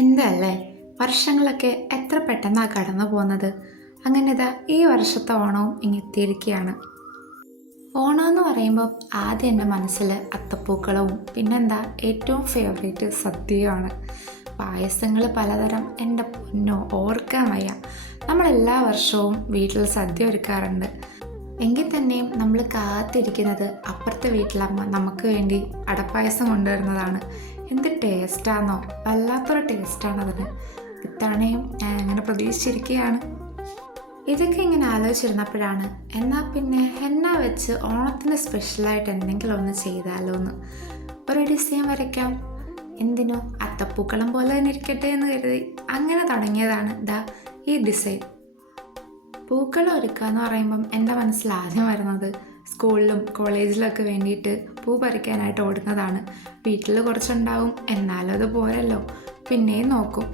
എന്തല്ലേ വർഷങ്ങളൊക്കെ എത്ര പെട്ടെന്നാണ് കടന്നു പോകുന്നത്. അങ്ങനെ ഇതാ ഈ വർഷത്തെ ഓണവും ഇങ്ങെത്തിയിരിക്കുകയാണ്. ഓണം എന്ന് പറയുമ്പോൾ ആദ്യം എൻ്റെ മനസ്സിൽ അത്തപ്പൂക്കളവും പിന്നെന്താ ഏറ്റവും ഫേവറേറ്റ് സദ്യയുമാണ്. പായസങ്ങൾ പലതരം, എൻ്റെ പൊന്നോ ഓർക്കാൻ വയ്യ. നമ്മളെല്ലാ വർഷവും വീട്ടിൽ സദ്യ ഒരുക്കാറുണ്ട്. എങ്കിൽ തന്നെയും നമ്മൾ കാത്തിരിക്കുന്നത് അപ്പുറത്തെ വീട്ടിലമ്മ നമുക്ക് വേണ്ടി അടപ്പായസം കൊണ്ടുവരുന്നതാണ്. എന്ത് ടേസ്റ്റാണെന്നോ, വല്ലാത്തൊരു ടേസ്റ്റാണ് അതിന്. ഇത്തവണയും ഞാൻ അങ്ങനെ പ്രതീക്ഷിച്ചിരിക്കുകയാണ്. ഇതൊക്കെ ഇങ്ങനെ ആലോചിച്ചിരുന്നപ്പോഴാണ് എന്നാൽ പിന്നെ ഹെന്ന വെച്ച് ഓണത്തിന് സ്പെഷ്യലായിട്ട് എന്തെങ്കിലും ഒന്ന് ചെയ്താലോ എന്ന്. ഒരു ഡിസൈൻ വരയ്ക്കാം, എന്തിനോ അത്തപ്പൂക്കളം പോലെ തന്നെ ഇരിക്കട്ടെ എന്ന് കരുതി അങ്ങനെ തുടങ്ങിയതാണ് ദാ ഈ ഡിസൈൻ. പൂക്കൾ ഒരുക്കുക എന്ന് പറയുമ്പം എൻ്റെ മനസ്സിൽ ആദ്യം വരുന്നത് സ്കൂളിലും കോളേജിലൊക്കെ വേണ്ടിയിട്ട് പൂ പറിക്കാനായിട്ട് ഓടുന്നതാണ്. വീട്ടിൽ കുറച്ചുണ്ടാവും, എന്നാലും അത് പോരല്ലോ, പിന്നെയും നോക്കും.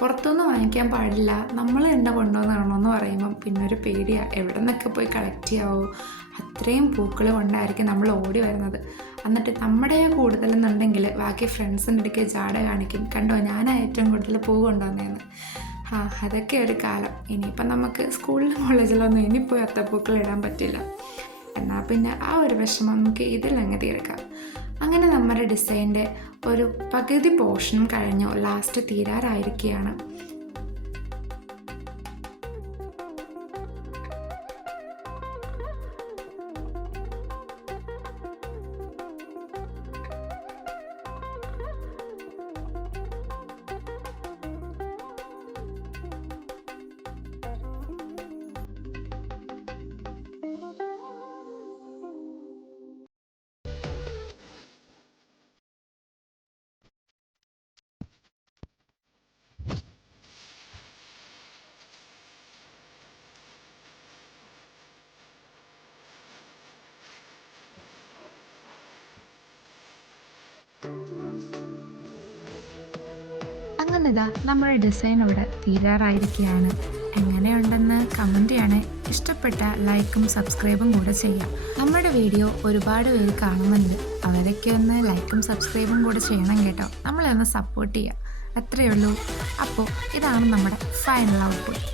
പുറത്തുനിന്ന് വാങ്ങിക്കാൻ പാടില്ല, നമ്മൾ തന്നെ കൊണ്ടുവന്ന് പറയുമ്പം പിന്നെ ഒരു പേടിയാണ്, എവിടെ നിന്നൊക്കെ പോയി കളക്ട് ചെയ്യാവോ. അത്രയും പൂക്കൾ കൊണ്ടായിരിക്കും നമ്മൾ ഓടി വരുന്നത്. എന്നിട്ട് നമ്മുടെ കൂടുതലെന്നുണ്ടെങ്കിൽ ബാക്കി ഫ്രണ്ട്സിൻ്റെ ഇടയ്ക്ക് ജാട കാണിക്കും, കണ്ടോ ഞാനാണ് ഏറ്റവും കൂടുതൽ പൂ കൊണ്ടുവന്നതെന്ന്. അതൊക്കെ ഒരു കാലം. ഇനിയിപ്പം നമുക്ക് സ്കൂളിലും കോളേജിലൊന്നും ഇനിയിപ്പോൾ അത്തപ്പൂക്കൾ ഇടാൻ പറ്റില്ല. എന്നാൽ പിന്നെ ആ ഒരു വിഷമം നമുക്ക് ഇതിലങ്ങ് തീർക്കാം. അങ്ങനെ നമ്മുടെ ഡിസൈൻ്റെ ഒരു പകുതി പോർഷനും കഴിഞ്ഞു, ലാസ്റ്റ് തീരാറായിരിക്കുകയാണ്. അങ്ങനെ ഇതാ നമ്മുടെ ഡിസൈൻ ഇവിടെ തീരാറായിരിക്കുകയാണ്. എങ്ങനെയുണ്ടെന്ന് കമൻറ്റ് ചെയ്യണേ. ഇഷ്ടപ്പെട്ട ലൈക്കും സബ്സ്ക്രൈബും കൂടെ ചെയ്യാം. നമ്മുടെ വീഡിയോ ഒരുപാട് പേര് കാണുന്നുണ്ട്, അവരൊക്കെ ഒന്ന് ലൈക്കും സബ്സ്ക്രൈബും കൂടെ ചെയ്യണം കേട്ടോ. നമ്മളെ ഒന്ന് സപ്പോർട്ട് ചെയ്യാം, അത്രയേ ഉള്ളൂ. അപ്പോൾ ഇതാണ് നമ്മുടെ ഫൈനൽ ഔട്ട്പുട്ട്.